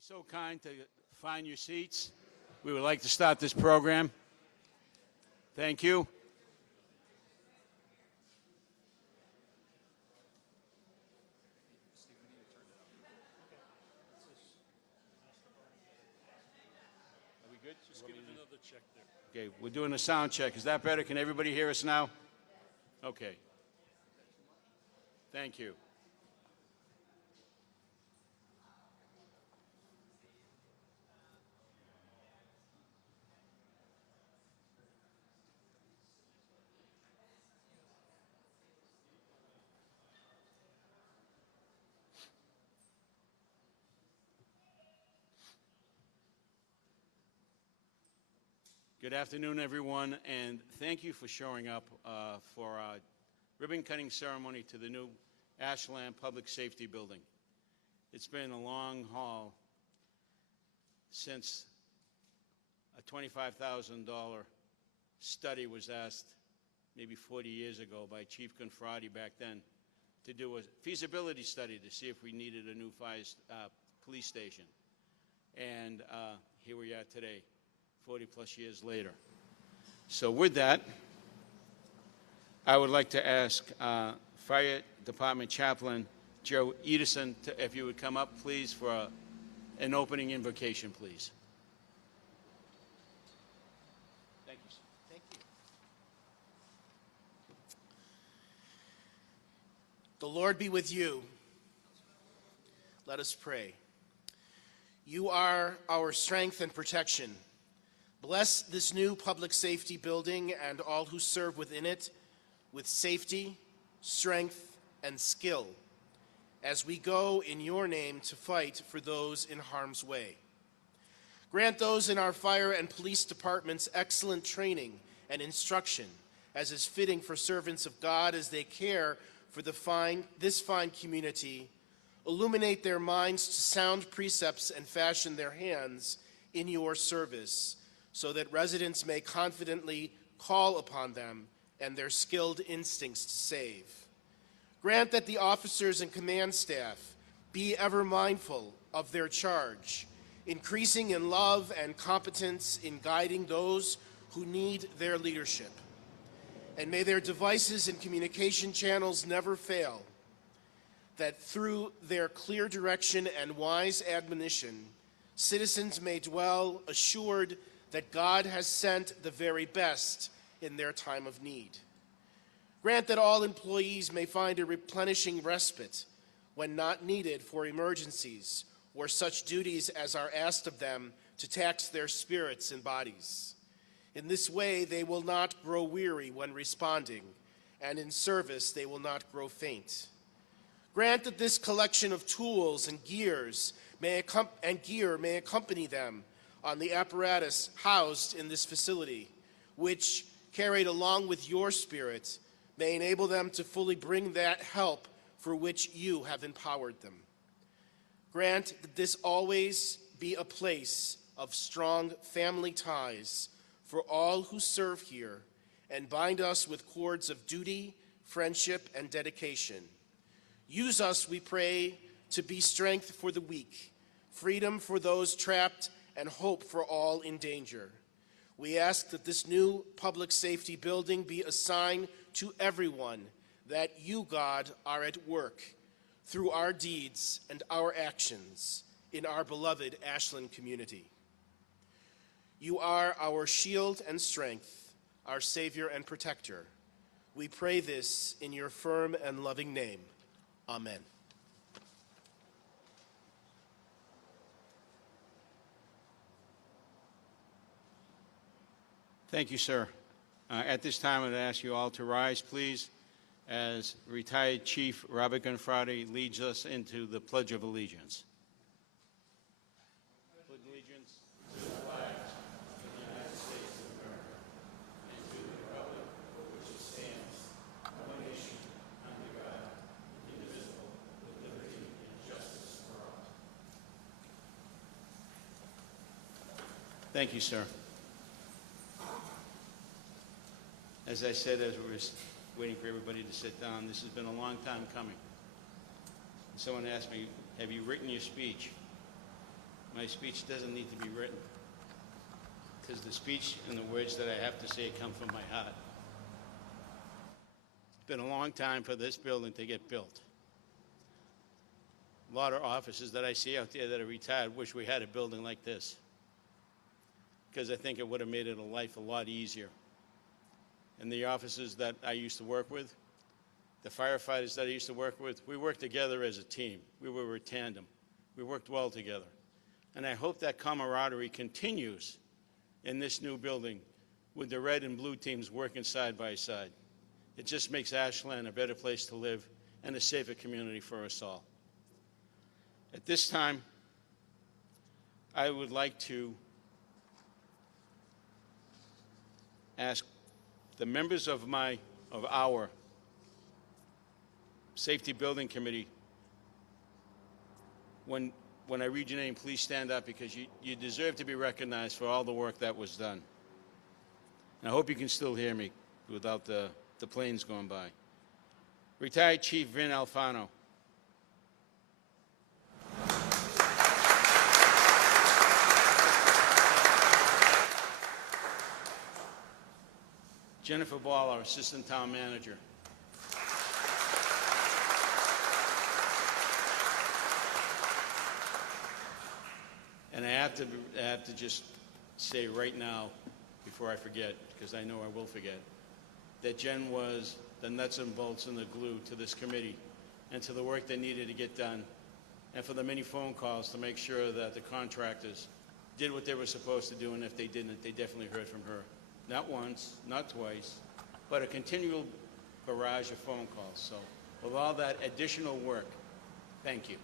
Be so kind to find your seats. We would like to start this program. Thank you. Are we good? Just give it another check there. Okay, we're doing a sound check. Is that better? Can everybody hear us now? Okay. Thank you. Good afternoon, everyone, and thank you for showing up for our ribbon-cutting ceremony to the new Ashland Public Safety Building. It's been a long haul since a $25,000 study was asked maybe 40 years ago by Chief Confrati back then to do a feasibility study to see if we needed a new police station. And here we are today, 40-plus years later. So with that, I would like to ask Fire Department Chaplain Joe Edison if you would come up, please, for an opening invocation, please. Thank you, sir. Thank you. The Lord be with you. Let us pray. You are our strength and protection. Bless this new public safety building and all who serve within it with safety, strength, and skill as we go in your name to fight for those in harm's way. Grant those in our fire and police departments excellent training and instruction as is fitting for servants of God as they care for this fine community. Illuminate their minds to sound precepts and fashion their hands in your service, so that residents may confidently call upon them and their skilled instincts to save. Grant that the officers and command staff be ever mindful of their charge, increasing in love and competence in guiding those who need their leadership. And may their devices and communication channels never fail, that through their clear direction and wise admonition, citizens may dwell assured that God has sent the very best in their time of need. Grant that all employees may find a replenishing respite when not needed for emergencies or such duties as are asked of them to tax their spirits and bodies. In this way, they will not grow weary when responding, and in service, they will not grow faint. Grant that this collection of tools and gear may accompany them on the apparatus housed in this facility, which, carried along with your spirit, may enable them to fully bring that help for which you have empowered them. Grant that this always be a place of strong family ties for all who serve here, and bind us with cords of duty, friendship, and dedication. Use us, we pray, to be strength for the weak, freedom for those trapped, and hope for all in danger. We ask that this new public safety building be a sign to everyone that you, God, are at work through our deeds and our actions in our beloved Ashland community. You are our shield and strength, our Savior and protector. We pray this in your firm and loving name. Amen. Thank you, sir. At this time, I'd ask you all to rise, please, as retired Chief Robert Confrati leads us into the Pledge of Allegiance. Pledge allegiance to the flag of the United States of America and to the republic for which it stands, one nation, under God, indivisible, with liberty and justice for all. Thank you, sir. As I said, as we were waiting for everybody to sit down, this has been a long time coming. Someone asked me, have you written your speech? My speech doesn't need to be written, because the speech and the words that I have to say come from my heart. It's been a long time for this building to get built. A lot of officers that I see out there that are retired wish we had a building like this, because I think it would have made it a life a lot easier. And the officers that I used to work with, the firefighters that I used to work with, we worked together as a team. We were a tandem. We worked well together. And I hope that camaraderie continues in this new building with the red and blue teams working side by side. It just makes Ashland a better place to live and a safer community for us all. At this time, I would like to ask the members of our Safety Building Committee, when I read your name, please stand up, because you deserve to be recognized for all the work that was done. And I hope you can still hear me without the planes going by. Retired Chief Vin Alfano. Jennifer Ball, our Assistant Town Manager. And I have to just say right now, before I forget, because I know I will forget, that Jen was the nuts and bolts and the glue to this committee and to the work that needed to get done, and for the many phone calls to make sure that the contractors did what they were supposed to do, and if they didn't, they definitely heard from her. Not once, not twice, but a continual barrage of phone calls. So with all that additional work, thank you.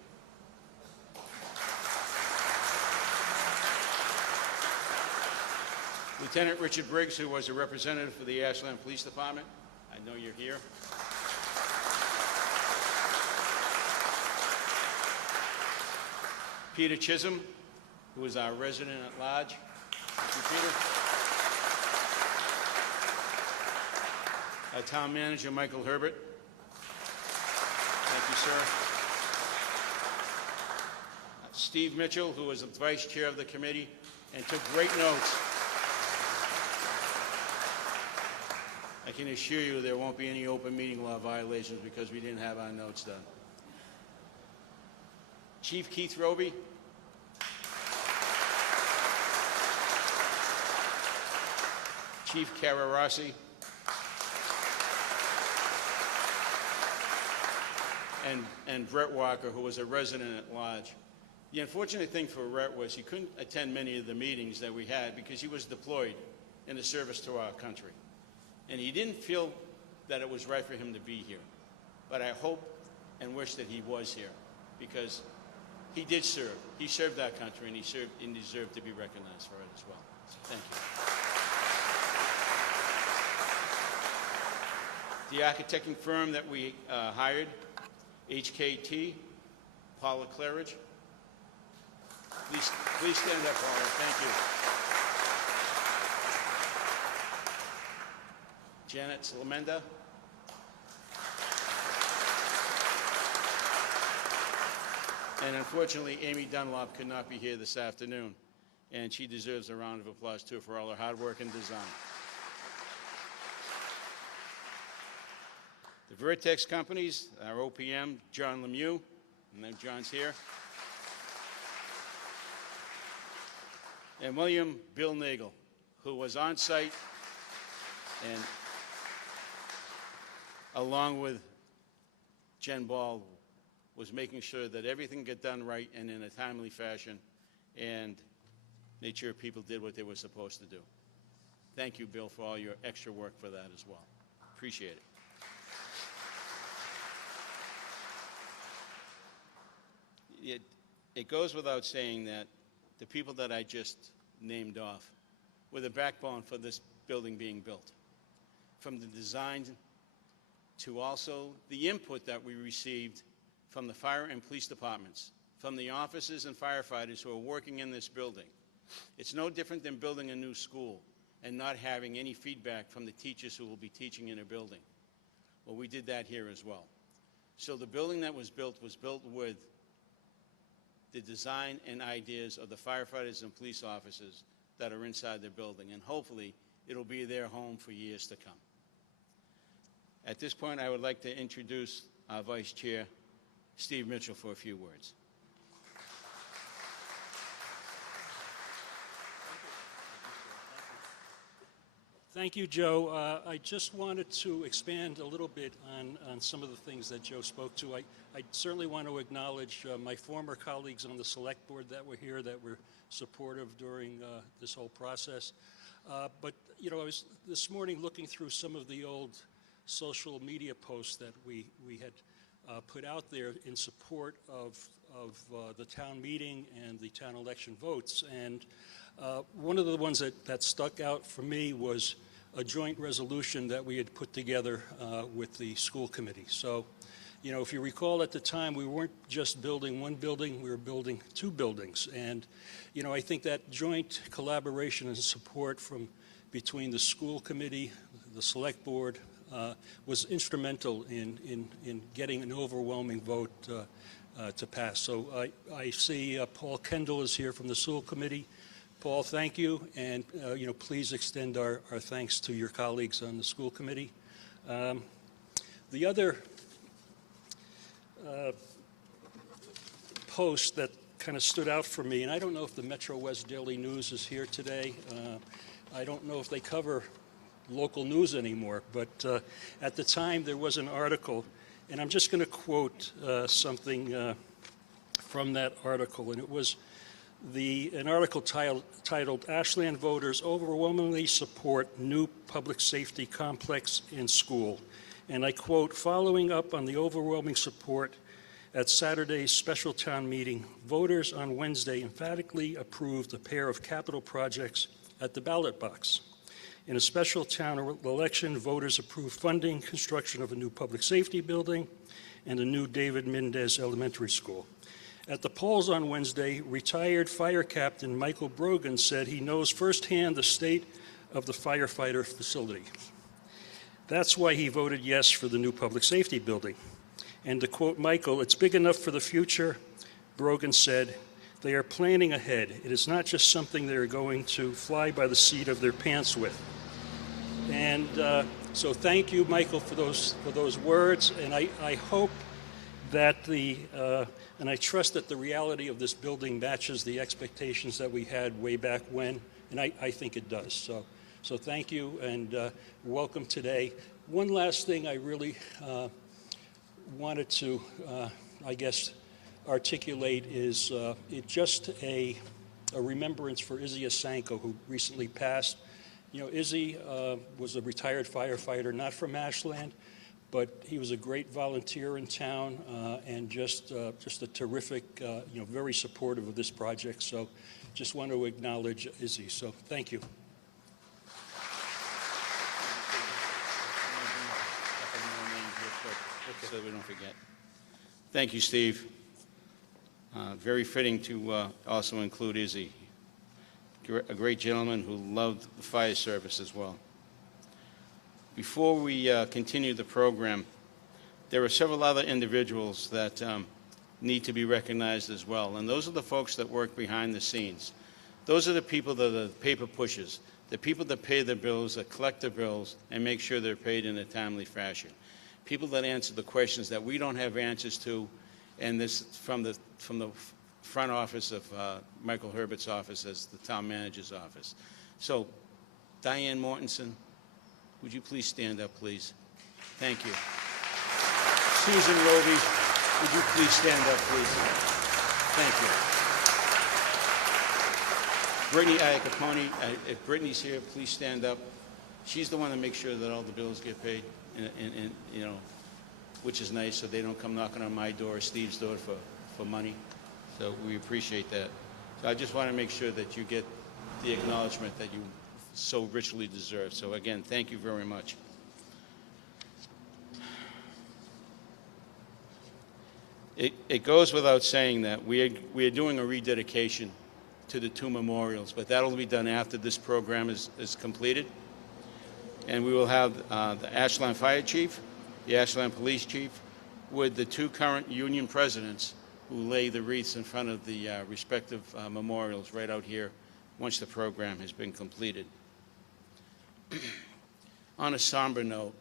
Lieutenant Richard Briggs, who was a representative for the Ashland Police Department. I know you're here. Peter Chisholm, who is our resident at large. Thank you, Peter. Our town manager, Michael Herbert. Thank you, sir. Steve Mitchell, who was the vice chair of the committee and took great notes. I can assure you there won't be any open meeting law violations because we didn't have our notes done. Chief Keith Roby. Chief Kara Rossi. And Brett Walker, who was a resident at large. The unfortunate thing for Brett was he couldn't attend many of the meetings that we had because he was deployed in the service to our country. And he didn't feel that it was right for him to be here. But I hope and wish that he was here, because he did serve. He served our country, and he served and deserved to be recognized for it as well. Thank you. The architecting firm that we hired, HKT, Paula Claridge. Please stand up, Paula. Thank you. Janet Slamenda. And unfortunately, Amy Dunlop could not be here this afternoon, and she deserves a round of applause, too, for all her hard work and design. The Vertex companies, our OPM, John Lemieux, and then John's here. And William Bill Nagel, who was on site and along with Jen Ball, was making sure that everything got done right and in a timely fashion, and made sure people did what they were supposed to do. Thank you, Bill, for all your extra work for that as well. Appreciate it. It goes without saying that the people that I just named off were the backbone for this building being built. From the design to also the input that we received from the fire and police departments, from the officers and firefighters who are working in this building. It's no different than building a new school and not having any feedback from the teachers who will be teaching in a building. Well, we did that here as well. So the building that was built with the design and ideas of the firefighters and police officers that are inside the building, and hopefully it'll be their home for years to come. At this point, I would like to introduce our Vice Chair, Steve Mitchell, for a few words. Thank you, Joe. I just wanted to expand a little bit on some of the things that Joe spoke to. I certainly want to acknowledge my former colleagues on the select board that were here, that were supportive during this whole process. But, you know, I was this morning looking through some of the old social media posts that we had put out there in support of the town meeting and the town election votes. And one of the ones that stuck out for me was a joint resolution that we had put together with the school committee. So, you know, if you recall at the time, we weren't just building one building, we were building two buildings. And, you know, I think that joint collaboration and support between the school committee, the select board, was instrumental in getting an overwhelming vote to pass. So I see Paul Kendall is here from the school committee. Paul, thank you, and you know, please extend our thanks to your colleagues on the school committee. The other post that kind of stood out for me, and I don't know if the Metro West Daily News is here today. I don't know if they cover local news anymore, but at the time there was an article, and I'm just going to quote something from that article, and it was an article titled "Ashland Voters Overwhelmingly Support New Public Safety Complex in School." And I quote, "Following up on the overwhelming support at Saturday's special town meeting, voters on Wednesday emphatically approved a pair of capital projects at the ballot box. In a special town election, voters approved funding, construction of a new public safety building, and a new David Mendez Elementary School. At the polls on Wednesday, retired fire captain Michael Brogan said he knows firsthand the state of the firefighter facility. That's why he voted yes for the new public safety building. And to quote Michael, 'It's big enough for the future,' Brogan said. 'They are planning ahead. It is not just something they are going to fly by the seat of their pants with.'" And so thank you, Michael, for those words. And I hope that and I trust that the reality of this building matches the expectations that we had way back when, and I think it does. So thank you, and welcome today. One last thing I really wanted to, I guess, articulate is just a remembrance for Izzy Asanko, who recently passed. You know, Izzy was a retired firefighter, not from Ashland, but he was a great volunteer in town and just a terrific, you know, very supportive of this project. So just want to acknowledge Izzy. So thank you. So we don't forget. Thank you, Steve. Very fitting to also include Izzy, a great gentleman who loved the fire service as well. Before we continue the program, there are several other individuals that need to be recognized as well, and those are the folks that work behind the scenes. Those are the people that are the paper pushers, the people that pay their bills, that collect their bills, and make sure they're paid in a timely fashion. People that answer the questions that we don't have answers to, and this from the front office of Michael Herbert's office as the town manager's office. So, Diane Mortensen, would you please stand up, please? Thank you. Susan Roby, would you please stand up, please? Thank you. Brittany Iacopone, if Brittany's here, please stand up. She's the one that makes sure that all the bills get paid, and you know, which is nice, so they don't come knocking on my door or Steve's door for money. So we appreciate that. So I just want to make sure that you get the acknowledgement that you so richly deserve. So again, thank you very much. It goes without saying that we are doing a rededication to the two memorials, but that'll be done after this program is completed. And we will have the Ashland Fire Chief, the Ashland Police Chief, with the two current union presidents who lay the wreaths in front of the respective memorials right out here once the program has been completed. On a somber note,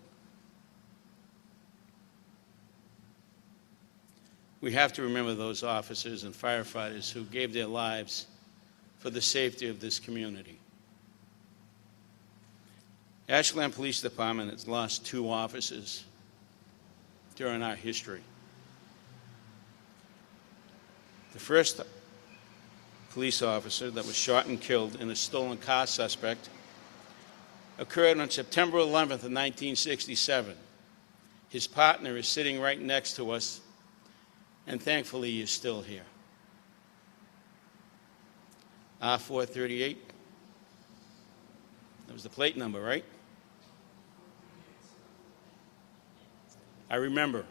we have to remember those officers and firefighters who gave their lives for the safety of this community. Ashland Police Department has lost 2 officers during our history. The first police officer that was shot and killed in a stolen car suspect occurred on September 11th of 1967. His partner is sitting right next to us, and thankfully he is still here. R438. That was the plate number, right? I remember.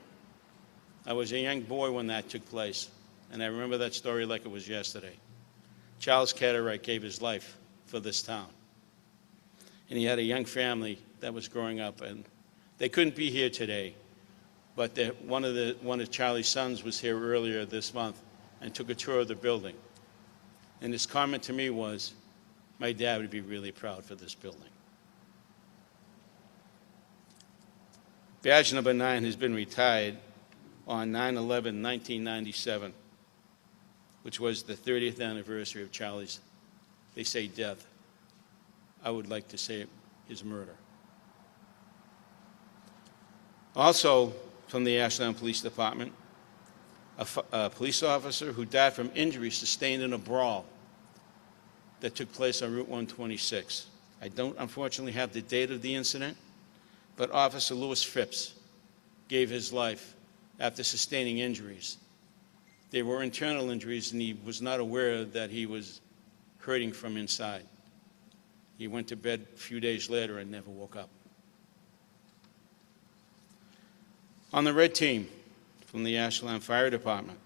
I was a young boy when that took place, and I remember that story like it was yesterday. Charles Cartwright gave his life for this town. And he had a young family that was growing up, and they couldn't be here today, but one of Charlie's sons was here earlier this month and took a tour of the building. And his comment to me was, my dad would be really proud for this building. Badge number 9 has been retired on 9/11/1997, which was the 30th anniversary of Charlie's, they say, death. I would like to say his murder. Also from the Ashland Police Department, a police officer who died from injuries sustained in a brawl that took place on Route 126. I don't unfortunately have the date of the incident, but Officer Lewis Phipps gave his life after sustaining injuries. They were internal injuries, and he was not aware that he was hurting from inside. He went to bed a few days later and never woke up. On the red team from the Ashland Fire Department,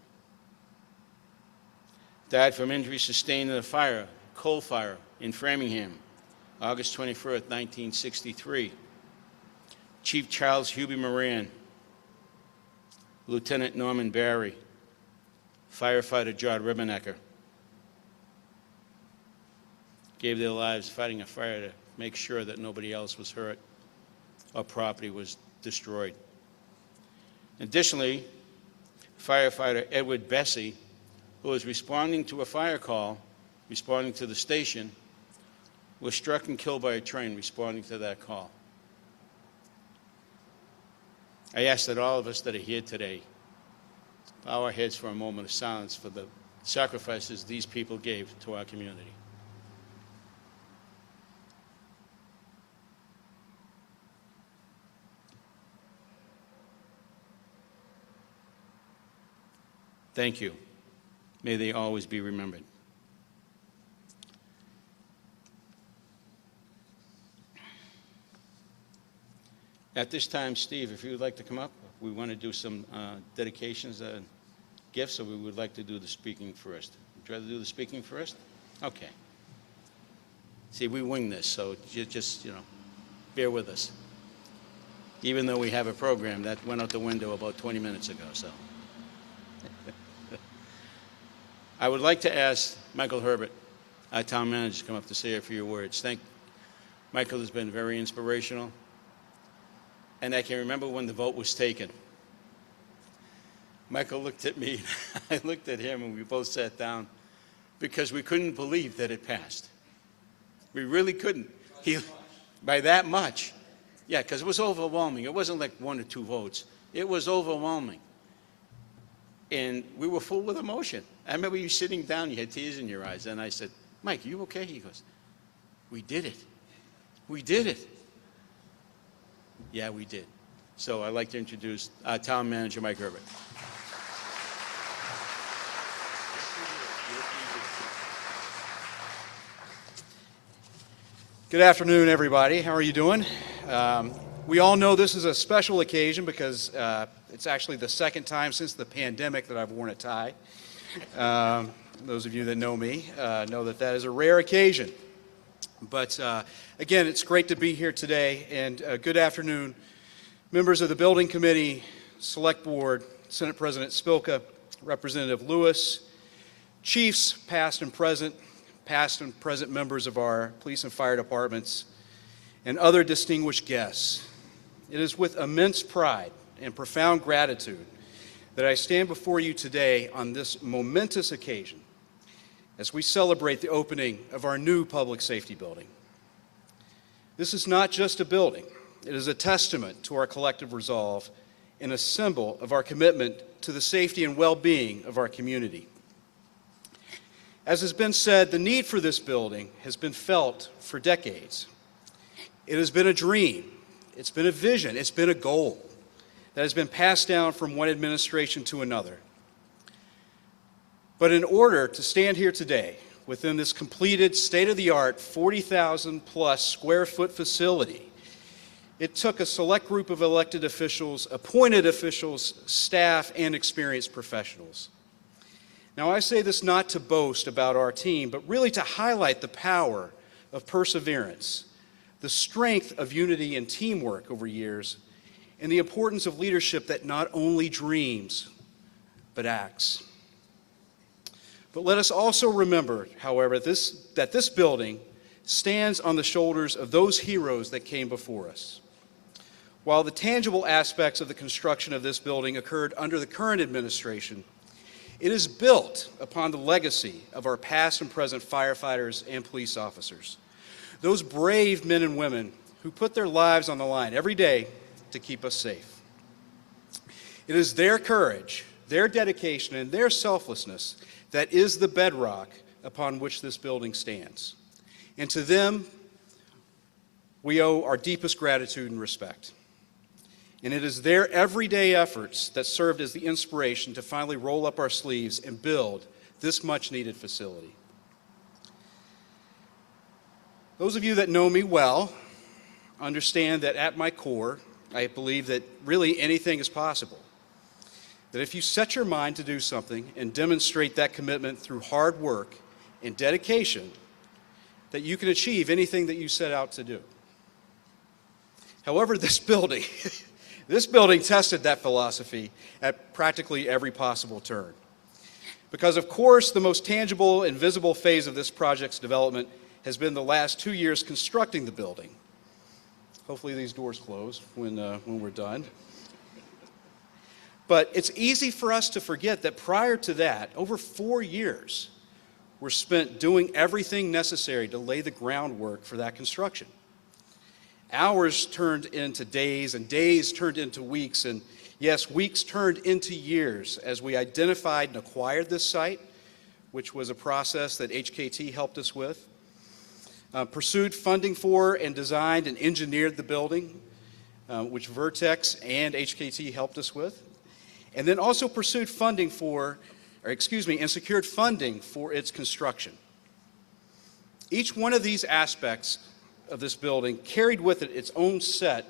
died from injuries sustained in a fire, coal fire in Framingham, August 21st, 1963. Chief Charles Hubie Moran, Lieutenant Norman Barry, firefighter John Ribbenecker, gave their lives fighting a fire to make sure that nobody else was hurt or property was destroyed. Additionally, firefighter Edward Bessie, who was responding to a fire call, responding to the station, was struck and killed by a train responding to that call. I ask that all of us that are here today bow our heads for a moment of silence for the sacrifices these people gave to our community. Thank you. May they always be remembered. At this time, Steve, if you would like to come up, we want to do some dedications and gifts, or we would like to do the speaking first. Would you rather do the speaking first? Okay. See, we wing this, so just bear with us. Even though we have a program that went out the window about 20 minutes ago, so. I would like to ask Michael Herbert, our town manager, to come up to say a few words. Michael has been very inspirational. And I can remember when the vote was taken. Michael looked at me, I looked at him, and we both sat down because we couldn't believe that it passed. We really couldn't. By that much. Yeah, because it was overwhelming. It wasn't like 1 or 2 votes. It was overwhelming. And we were full with emotion. I remember you sitting down, you had tears in your eyes, and I said, Mike, are you okay? He goes, we did it. We did it. Yeah, we did. So I'd like to introduce our town manager, Mike Herbert. Good afternoon, everybody. How are you doing? We all know this is a special occasion because it's actually the second time since the pandemic that I've worn a tie. Those of you that know me know that that is a rare occasion. But again, it's great to be here today, and good afternoon, members of the Building Committee, Select Board, Senate President Spilka, Representative Lewis, chiefs past and present members of our police and fire departments, and other distinguished guests. It is with immense pride and profound gratitude that I stand before you today on this momentous occasion as we celebrate the opening of our new public safety building. This is not just a building. It is a testament to our collective resolve and a symbol of our commitment to the safety and well-being of our community. As has been said, the need for this building has been felt for decades. It has been a dream, it's been a vision, it's been a goal that has been passed down from one administration to another. But in order to stand here today within this completed, state-of-the-art, 40,000 plus square foot facility, it took a select group of elected officials, appointed officials, staff, and experienced professionals. Now, I say this not to boast about our team, but really to highlight the power of perseverance, the strength of unity and teamwork over years, and the importance of leadership that not only dreams, but acts. But let us also remember, however, that this building stands on the shoulders of those heroes that came before us. While the tangible aspects of the construction of this building occurred under the current administration, it is built upon the legacy of our past and present firefighters and police officers, those brave men and women who put their lives on the line every day to keep us safe. It is their courage, their dedication, and their selflessness that is the bedrock upon which this building stands. And to them, we owe our deepest gratitude and respect. And it is their everyday efforts that served as the inspiration to finally roll up our sleeves and build this much-needed facility. Those of you that know me well understand that at my core, I believe that really anything is possible. That if you set your mind to do something and demonstrate that commitment through hard work and dedication, that you can achieve anything that you set out to do. However, this building tested that philosophy at practically every possible turn. Because, of course, the most tangible and visible phase of this project's development has been the last 2 years constructing the building. Hopefully these doors close when we're done. But it's easy for us to forget that prior to that, over 4 years were spent doing everything necessary to lay the groundwork for that construction. Hours turned into days, and days turned into weeks, and yes, weeks turned into years as we identified and acquired this site, which was a process that HKT helped us with, pursued funding for and designed and engineered the building, which Vertex and HKT helped us with, and then also pursued funding and secured funding for its construction. Each one of these aspects of this building carried with it its own set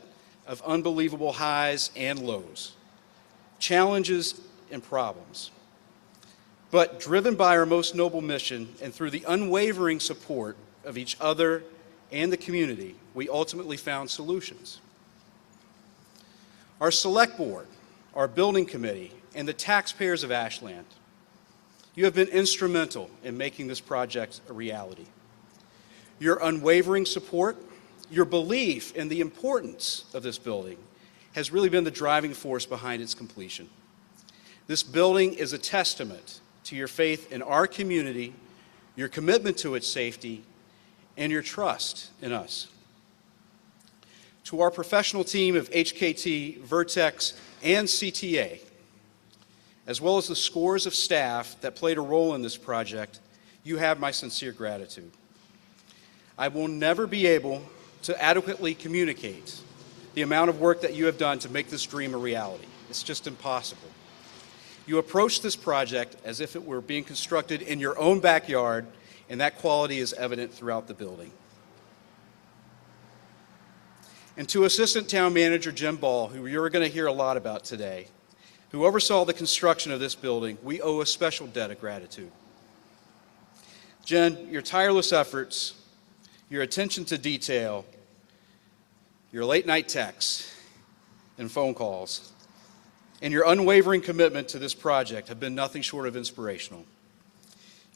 of unbelievable highs and lows, challenges and problems. But driven by our most noble mission and through the unwavering support of each other and the community, we ultimately found solutions. Our select board, our building committee, and the taxpayers of Ashland, you have been instrumental in making this project a reality. Your unwavering support, your belief in the importance of this building has really been the driving force behind its completion. This building is a testament to your faith in our community, your commitment to its safety, and your trust in us. To our professional team of HKT, Vertex, and CTA, as well as the scores of staff that played a role in this project, you have my sincere gratitude. I will never be able to adequately communicate the amount of work that you have done to make this dream a reality. It's just impossible. You approached this project as if it were being constructed in your own backyard, and that quality is evident throughout the building. And to Assistant Town Manager Jim Ball, who you're going to hear a lot about today, who oversaw the construction of this building, we owe a special debt of gratitude. Jen, your tireless efforts, your attention to detail, your late-night texts and phone calls, and your unwavering commitment to this project have been nothing short of inspirational.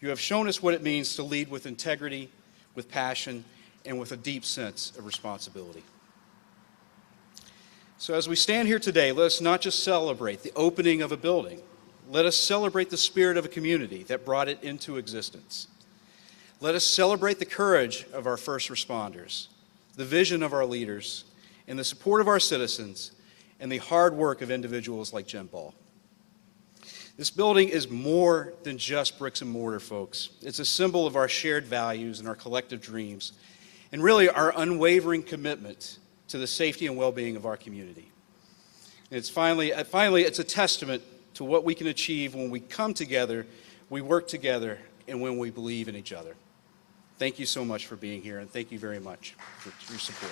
You have shown us what it means to lead with integrity, with passion, and with a deep sense of responsibility. So as we stand here today, let us not just celebrate the opening of a building. Let us celebrate the spirit of a community that brought it into existence. Let us celebrate the courage of our first responders, the vision of our leaders, and the support of our citizens, and the hard work of individuals like Jim Ball. This building is more than just bricks and mortar, folks. It's a symbol of our shared values and our collective dreams, and really our unwavering commitment to the safety and well-being of our community. And it's finally, it's a testament to what we can achieve when we come together, we work together, and when we believe in each other. Thank you so much for being here, and thank you very much for your support.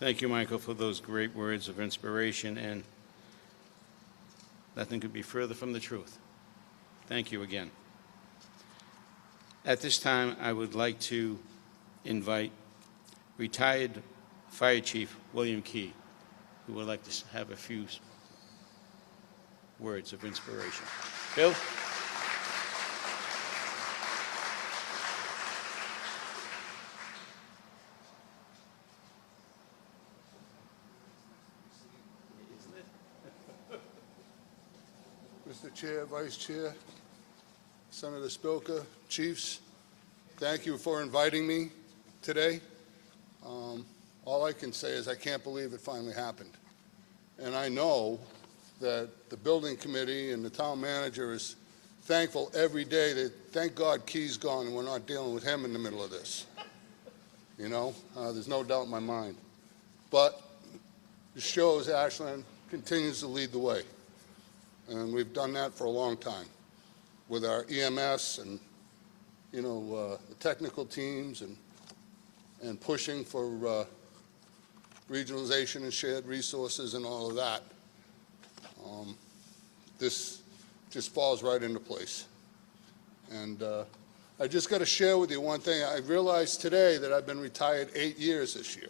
Thank you, Michael, for those great words of inspiration, and nothing could be further from the truth. Thank you again. At this time, I would like to invite retired Fire Chief William Key, who would like to have a few words of inspiration. Bill? Mr. Chair, Vice Chair, Senator Spilka, Chiefs, thank you for inviting me today. All I can say is I can't believe it finally happened. And I know that the building committee and the town manager is thankful every day that, thank God, Key's gone and we're not dealing with him in the middle of this. You know, there's no doubt in my mind. But it shows Ashland continues to lead the way. And we've done that for a long time with our EMS and, you know, the technical teams and pushing for regionalization and shared resources and all of that. This just falls right into place. And I just got to share with you one thing. I realized today that I've been retired 8 years this year.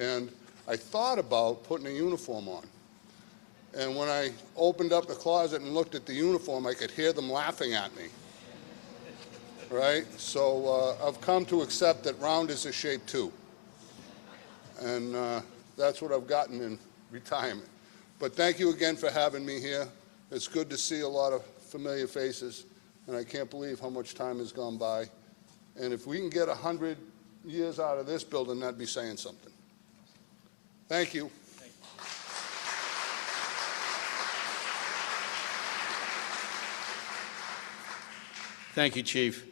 And I thought about putting a uniform on. And when I opened up the closet and looked at the uniform, I could hear them laughing at me. Right? So I've come to accept that round is a shape too. And that's what I've gotten in retirement. But thank you again for having me here. It's good to see a lot of familiar faces, and I can't believe how much time has gone by. And if we can get 100 years out of this building, that'd be saying something. Thank you. Thank you, Chief.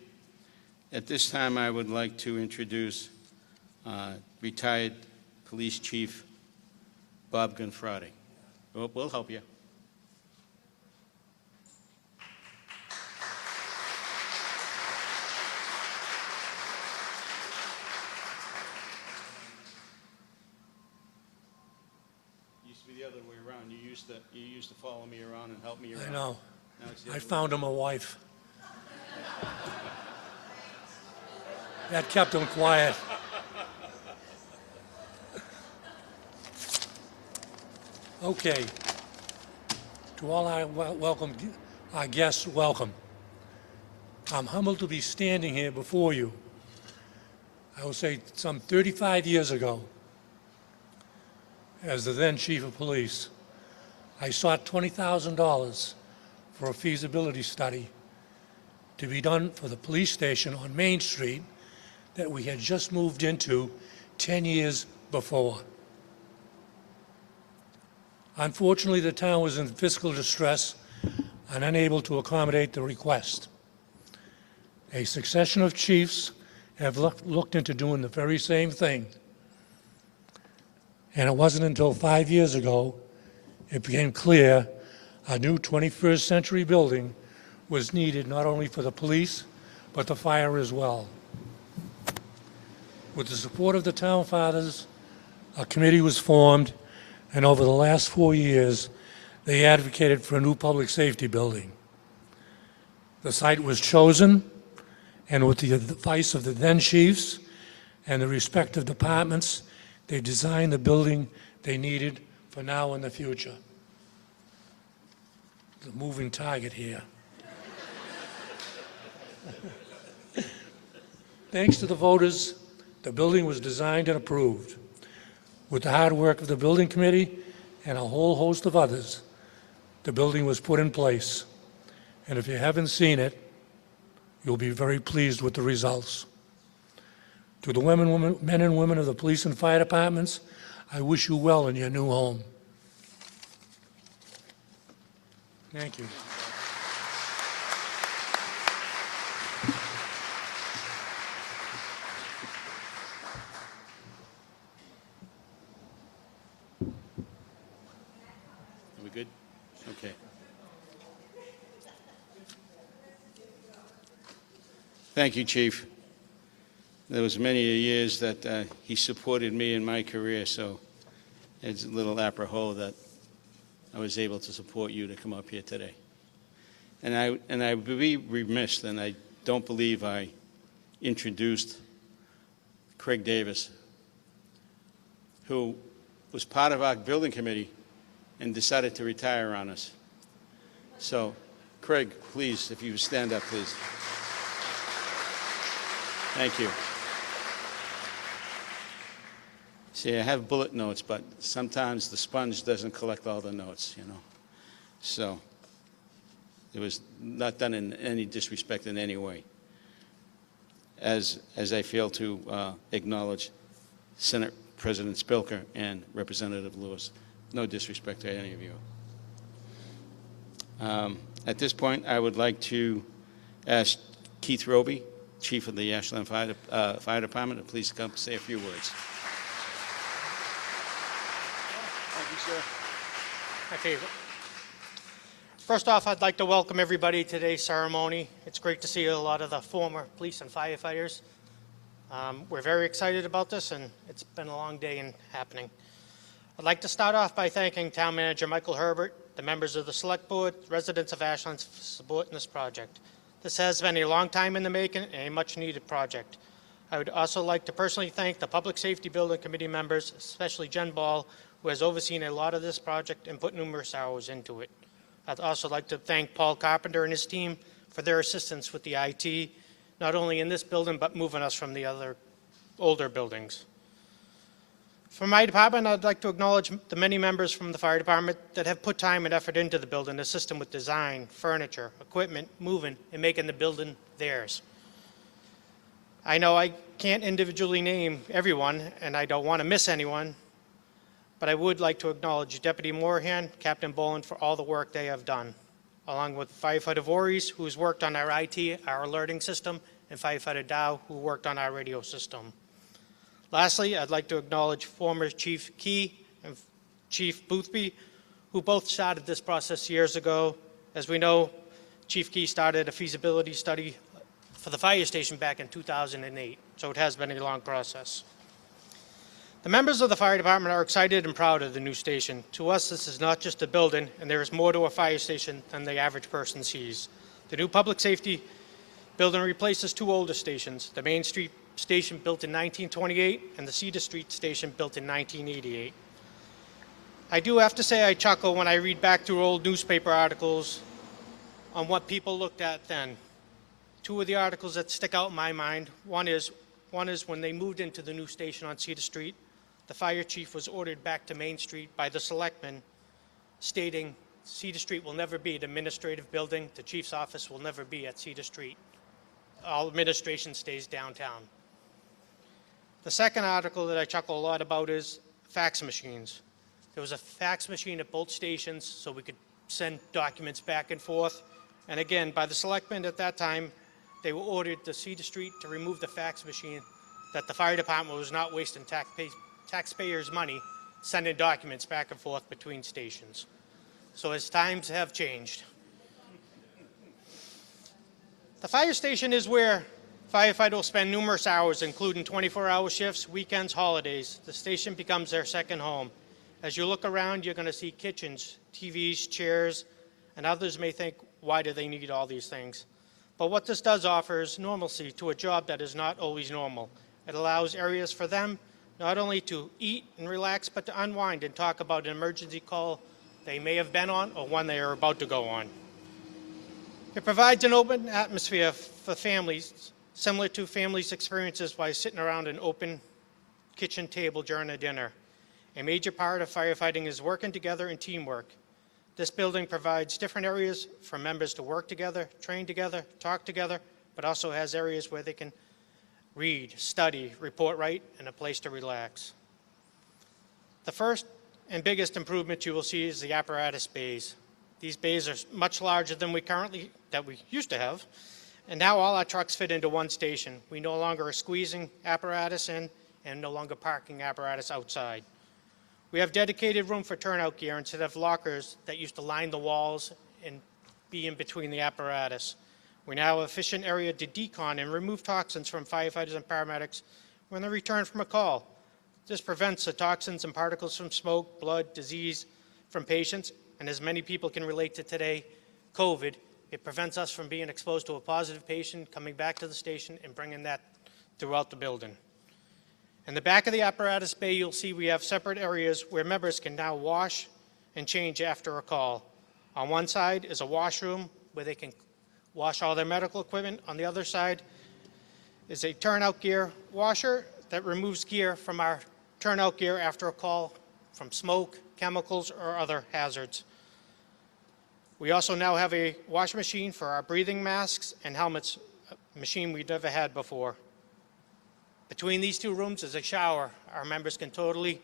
At this time, I would like to introduce retired Police Chief Bob Gonfrati. We'll help you. Used to be the other way around. You used to follow me around and help me around. I know. Now it's the I other way. found him a wife. That kept him quiet. Okay. To all our guests, welcome. I'm humbled to be standing here before you. I will say some 35 years ago, as the then Chief of Police, I sought $20,000 for a feasibility study to be done for the police station on Main Street that we had just moved into 10 years before. Unfortunately, the town was in fiscal distress and unable to accommodate the request. A succession of chiefs have looked into doing the very same thing. And it wasn't until 5 years ago it became clear a new 21st century building was needed not only for the police, but the fire as well. With the support of the town fathers, a committee was formed, and over the last 4 years, they advocated for a new public safety building. The site was chosen, and with the advice of the then chiefs and the respective departments, they designed the building they needed for now and the future. The moving target here. Thanks to the voters, the building was designed and approved. With the hard work of the building committee and a whole host of others, the building was put in place. And if you haven't seen it, you'll be very pleased with the results. To the men and women of the police and fire departments, I wish you well in your new home. Thank you. Are we good? Okay. Thank you, Chief. There was many years that he supported me in my career, so it's a little apropos that I was able to support you to come up here today. And I would be remiss, and I don't believe I introduced Craig Davis, who was part of our building committee and decided to retire on us. So, Craig, please, if you would stand up, please. Thank you. See, I have bullet notes, but sometimes the sponge doesn't collect all the notes, you know. So it was not done in any disrespect in any way. As I fail to acknowledge Senate President Spilker and Representative Lewis. No disrespect to any of you. At this point, I would like to ask Keith Roby, Chief of the Ashland Fire Department, to please come say a few words. Thank you, sir. My favorite. First off, I'd like to welcome everybody to today's ceremony. It's great to see a lot of the former police and firefighters. We're very excited about this, and it's been a long day in happening. I'd like to start off by thanking Town Manager Michael Herbert, the members of the Select Board, residents of Ashland for supporting this project. This has been a long time in the making and a much-needed project. I would also like to personally thank the Public Safety Building Committee members, especially Jen Ball, who has overseen a lot of this project and put numerous hours into it. I'd also like to thank Paul Carpenter and his team for their assistance with the IT, not only in this building, but moving us from the other older buildings. For my department, I'd like to acknowledge the many members from the fire department that have put time and effort into the building, assist them with design, furniture, equipment, moving, and making the building theirs. I know I can't individually name everyone, and I don't want to miss anyone, but I would like to acknowledge Deputy Moorhan, Captain Boland for all the work they have done, along with Firefighter Voorhees, who's worked on our IT, our alerting system, and Firefighter Dow, who worked on our radio system. Lastly, I'd like to acknowledge former Chief Key and Chief Boothby, who both started this process years ago. As we know, Chief Key started a feasibility study for the fire station back in 2008, so it has been a long process. The members of the fire department are excited and proud of the new station. To us, this is not just a building, and there is more to a fire station than the average person sees. The new public safety building replaces two older stations, the Main Street station built in 1928 and the Cedar Street station built in 1988. I do have to say I chuckle when I read back through old newspaper articles on what people looked at then. Two of the articles that stick out in my mind, one is when they moved into the new station on Cedar Street, the fire chief was ordered back to Main Street by the selectmen, stating Cedar Street will never be an administrative building, the chief's office will never be at Cedar Street. All administration stays downtown. The second article that I chuckle a lot about is fax machines. There was a fax machine at both stations so we could send documents back and forth. And again, by the selectmen at that time, they were ordered to Cedar Street to remove the fax machine, that the fire department was not wasting taxpayers' money sending documents back and forth between stations. So as times have changed. The fire station is where firefighters will spend numerous hours, including 24-hour shifts, weekends, holidays. The station becomes their second home. As you look around, you're going to see kitchens, TVs, chairs, and others may think, why do they need all these things? But what this does offer is normalcy to a job that is not always normal. It allows areas for them not only to eat and relax, but to unwind and talk about an emergency call they may have been on or one they are about to go on. It provides an open atmosphere for families, similar to families' experiences by sitting around an open kitchen table during a dinner. A major part of firefighting is working together and teamwork. This building provides different areas for members to work together, train together, talk together, but also has areas where they can read, study, report right, and a place to relax. The first and biggest improvement you will see is the apparatus bays. These bays are much larger than we used to have, and now all our trucks fit into one station. We no longer are squeezing apparatus in and no longer parking apparatus outside. We have dedicated room for turnout gear instead of lockers that used to line the walls and be in between the apparatus. We now have efficient area to decon and remove toxins from firefighters and paramedics when they return from a call. This prevents the toxins and particles from smoke, blood, disease from patients, and as many people can relate to today, COVID, it prevents us from being exposed to a positive patient coming back to the station and bringing that throughout the building. In the back of the apparatus bay, you'll see we have separate areas where members can now wash and change after a call. On one side is a washroom where they can wash all their medical equipment. On the other side is a turnout gear washer that removes gear from our turnout gear after a call from smoke, chemicals, or other hazards. We also now have a wash machine for our breathing masks and helmets, a machine we've never had before. Between these two rooms is a shower. Our members can totally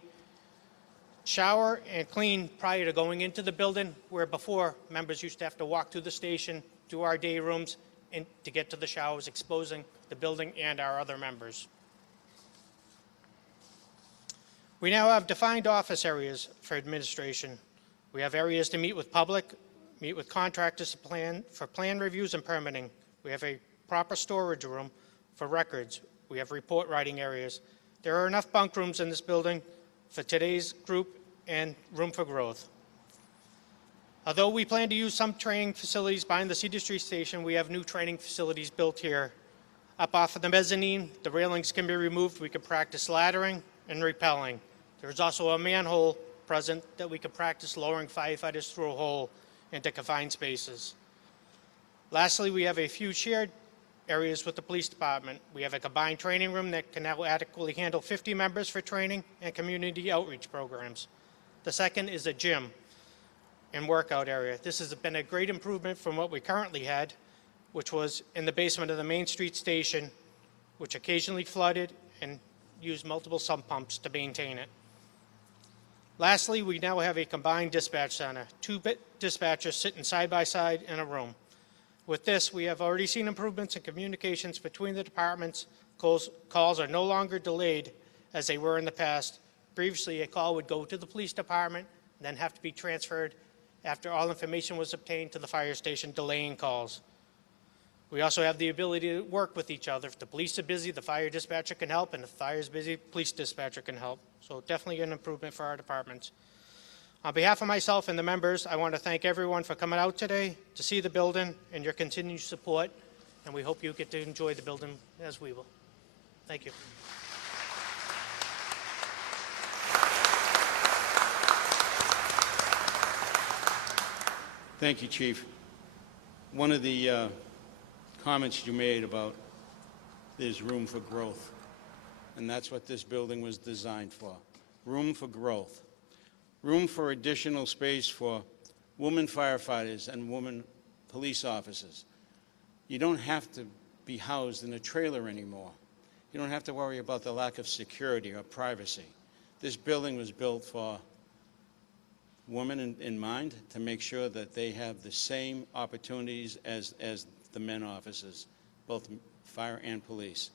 shower and clean prior to going into the building, where before members used to have to walk through the station to our day rooms and to get to the showers, exposing the building and our other members. We now have defined office areas for administration. We have areas to meet with public, meet with contractors for plan reviews and permitting. We have a proper storage room for records. We have report writing areas. There are enough bunk rooms in this building for today's group and room for growth. Although we plan to use some training facilities behind the Cedar Street Station, we have new training facilities built here. Up off of the mezzanine, the railings can be removed. We can practice laddering and rappelling. There's also a manhole present that we can practice lowering firefighters through a hole into confined spaces. Lastly, we have a few shared areas with the police department. We have a combined training room that can now adequately handle 50 members for training and community outreach programs. The second is a gym and workout area. This has been a great improvement from what we currently had, which was in the basement of the Main Street Station, which occasionally flooded and used multiple sump pumps to maintain it. Lastly, we now have a combined dispatch center, 2 dispatchers sitting side by side in a room. With this, we have already seen improvements in communications between the departments. Calls are no longer delayed as they were in the past. Previously, a call would go to the police department and then have to be transferred after all information was obtained to the fire station, delaying calls. We also have the ability to work with each other. If the police are busy, the fire dispatcher can help, and if the fire is busy, police dispatcher can help. So definitely an improvement for our departments. On behalf of myself and the members, I want to thank everyone for coming out today to see the building and your continued support, and we hope you get to enjoy the building as we will. Thank you. Thank you, Chief. One of the comments you made about there's room for growth, and that's what this building was designed for, room for growth. Room for additional space for women firefighters and women police officers. You don't have to be housed in a trailer anymore. You don't have to worry about the lack of security or privacy. This building was built for women in mind, to make sure that they have the same opportunities as the men officers, both fire and police.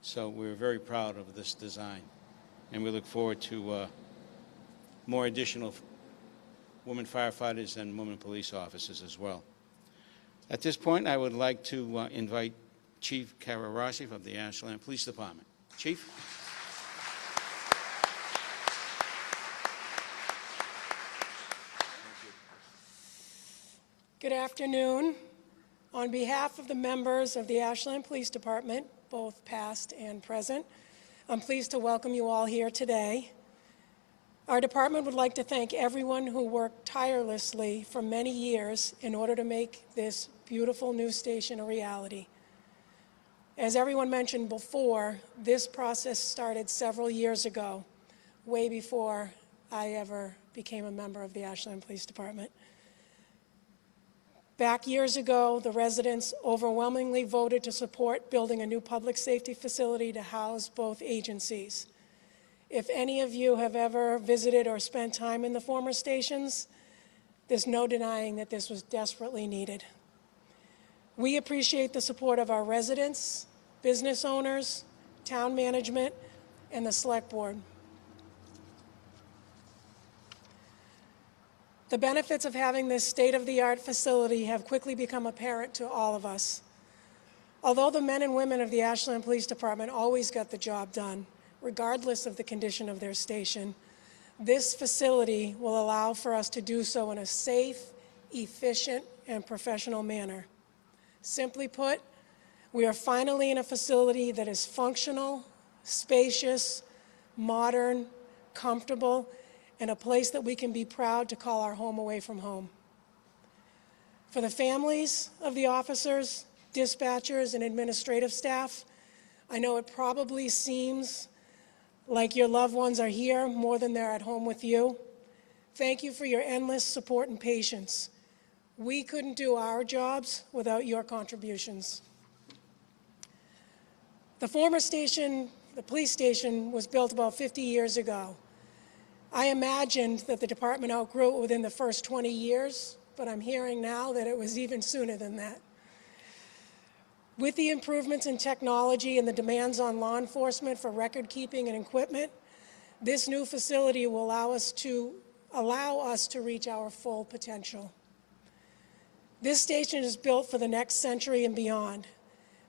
So we're very proud of this design, and we look forward to more additional women firefighters and women police officers as well. At this point, I would like to invite Chief Kararasi of the Ashland Police Department. Chief? Good afternoon, On behalf of the members of the Ashland Police Department, both past and present, I'm pleased to welcome you all here today. Our department would like to thank everyone who worked tirelessly for many years in order to make this beautiful new station a reality. As everyone mentioned before, this process started several years ago, way before I ever became a member of the Ashland Police Department. Back years ago, the residents overwhelmingly voted to support building a new public safety facility to house both agencies. If any of you have ever visited or spent time in the former stations, there's no denying that this was desperately needed. We appreciate the support of our residents, business owners, town management, and the Select Board. The benefits of having this state-of-the-art facility have quickly become apparent to all of us. Although the men and women of the Ashland Police Department always got the job done, regardless of the condition of their station, this facility will allow for us to do so in a safe, efficient, and professional manner. Simply put, we are finally in a facility that is functional, spacious, modern, comfortable, and a place that we can be proud to call our home away from home. For the families of the officers, dispatchers, and administrative staff, I know it probably seems like your loved ones are here more than they're at home with you. Thank you for your endless support and patience. We couldn't do our jobs without your contributions. The former station, the police station, was built about 50 years ago. I imagined that the department outgrew it within the first 20 years, but I'm hearing now that it was even sooner than that. With the improvements in technology and the demands on law enforcement for record keeping and equipment, this new facility will allow us to reach our full potential. This station is built for the next century and beyond.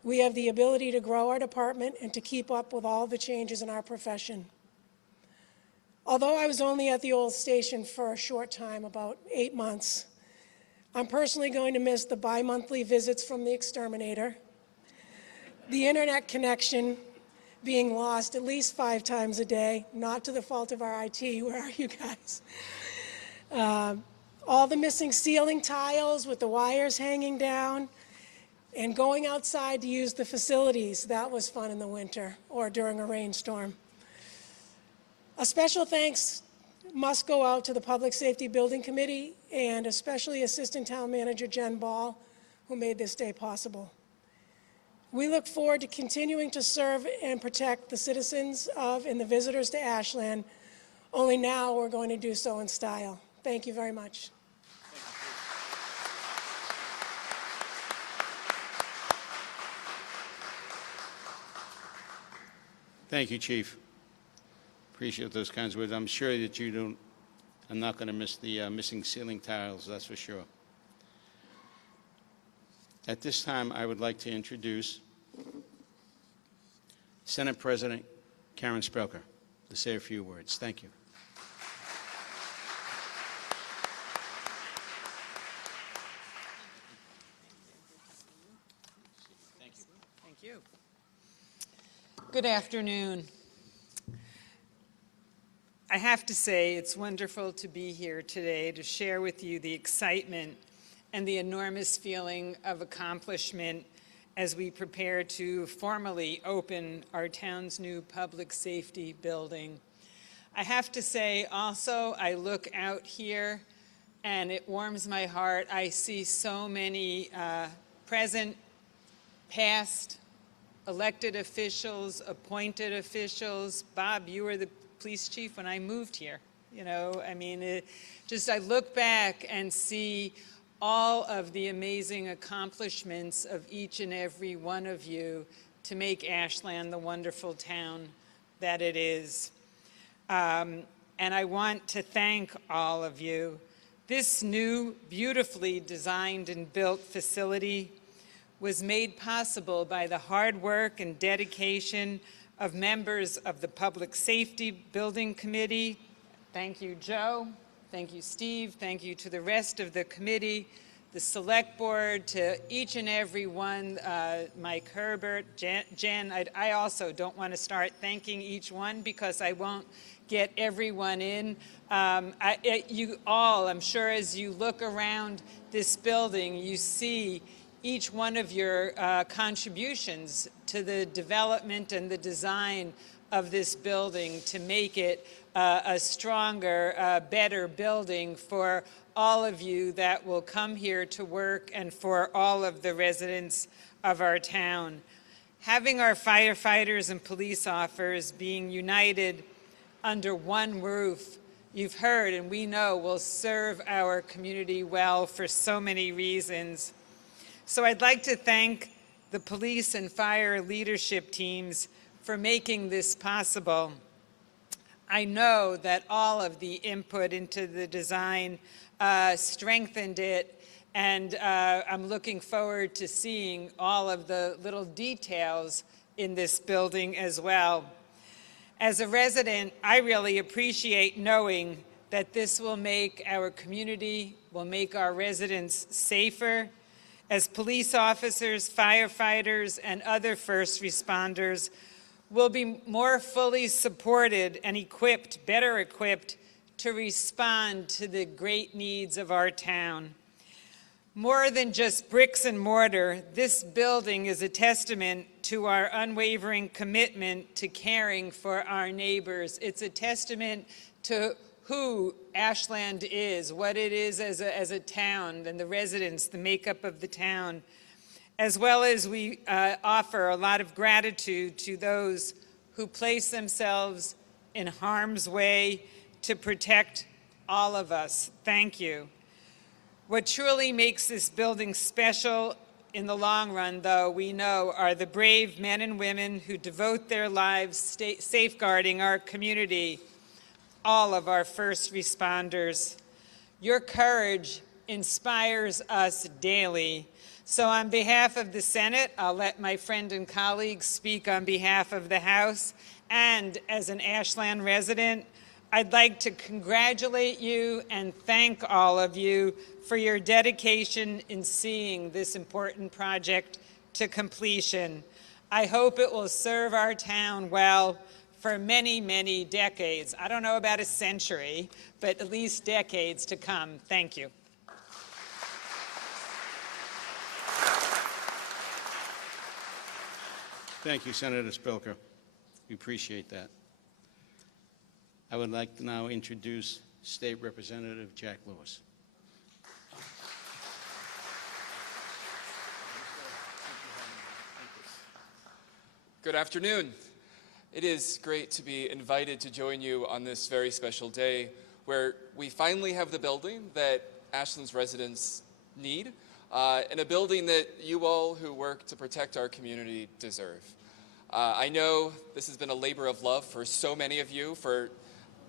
We have the ability to grow our department and to keep up with all the changes in our profession. Although I was only at the old station for a short time, about 8 months, I'm personally going to miss the bi-monthly visits from the exterminator, the internet connection being lost at least 5 times a day, not to the fault of our IT. Where are you guys? All the missing ceiling tiles with the wires hanging down, and going outside to use the facilities. That was fun in the winter or during a rainstorm. A special thanks must go out to the Public Safety Building Committee and especially Assistant Town Manager Jen Ball, who made this day possible. We look forward to continuing to serve and protect the citizens of and the visitors to Ashland, only now we're going to do so in style. Thank you very much. Thank you, Chief. Appreciate those kinds of words. I'm sure that you are not going to miss the missing ceiling tiles, that's for sure. At this time, I would like to introduce Senate President Karen Spelker to say a few words. Thank you. Thank you. Good afternoon. I have to say it's wonderful to be here today to share with you the excitement and the enormous feeling of accomplishment as we prepare to formally open our town's new public safety building. I have to say also, I look out here and it warms my heart. I see so many present, past, elected officials, appointed officials. Bob, you were the police chief when I moved here. You know, I mean, I look back and see all of the amazing accomplishments of each and every one of you to make Ashland the wonderful town that it is. And I want to thank all of you. This new, beautifully designed and built facility was made possible by the hard work and dedication of members of the Public Safety Building Committee. Thank you, Joe. Thank you, Steve. Thank you to the rest of the committee, the Select Board, to each and every one, Mike Herbert, Jen. I also don't want to start thanking each one because I won't get everyone in. You all, I'm sure as you look around this building, you see each one of your contributions to the development and the design of this building to make it a stronger, better building for all of you that will come here to work and for all of the residents of our town. Having our firefighters and police officers being united under one roof, you've heard and we know will serve our community well for so many reasons. So I'd like to thank the police and fire leadership teams for making this possible. I know that all of the input into the design strengthened it, and I'm looking forward to seeing all of the little details in this building as well. As a resident, I really appreciate knowing that this will make our community, will make our residents safer. As police officers, firefighters, and other first responders will be more fully supported and equipped, better equipped, to respond to the great needs of our town. More than just bricks and mortar, this building is a testament to our unwavering commitment to caring for our neighbors. It's a testament to who Ashland is, what it is as a town, and the residents, the makeup of the town, as well as we offer a lot of gratitude to those who place themselves in harm's way to protect all of us. Thank you. What truly makes this building special in the long run, though, we know, are the brave men and women who devote their lives safeguarding our community, all of our first responders. Your courage inspires us daily. So on behalf of the Senate, I'll let my friend and colleague speak on behalf of the House. And as an Ashland resident, I'd like to congratulate you and thank all of you for your dedication in seeing this important project to completion. I hope it will serve our town well for many, many decades. I don't know about a century, but at least decades to come. Thank you. Thank you, Senator Spilker. We appreciate that. I would like to now introduce State Representative Jack Lewis. Good afternoon. It is great to be invited to join you on this very special day where we finally have the building that Ashland's residents need and a building that you all who work to protect our community deserve. I know this has been a labor of love for so many of you for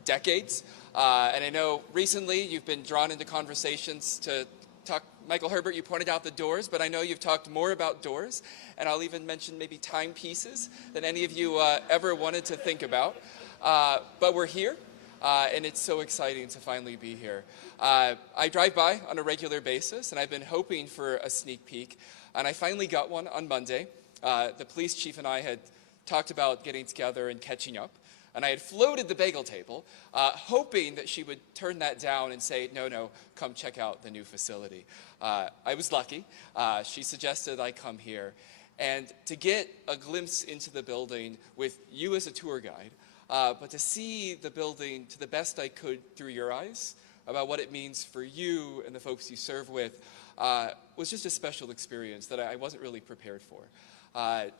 decades, and I know recently you've been drawn into conversations to talk. Michael Herbert, you pointed out the doors, but I know you've talked more about doors, and I'll even mention maybe timepieces than any of you ever wanted to think about. But we're here, and it's so exciting to finally be here. I drive by on a regular basis, and I've been hoping for a sneak peek, and I finally got one on Monday. The police chief and I had talked about getting together and catching up, and I had floated the bagel table, hoping that she would turn that down and say, no, come check out the new facility. I was lucky. She suggested I come here. And to get a glimpse into the building with you as a tour guide, but to see the building to the best I could through your eyes about what it means for you and the folks you serve with was just a special experience that I wasn't really prepared for.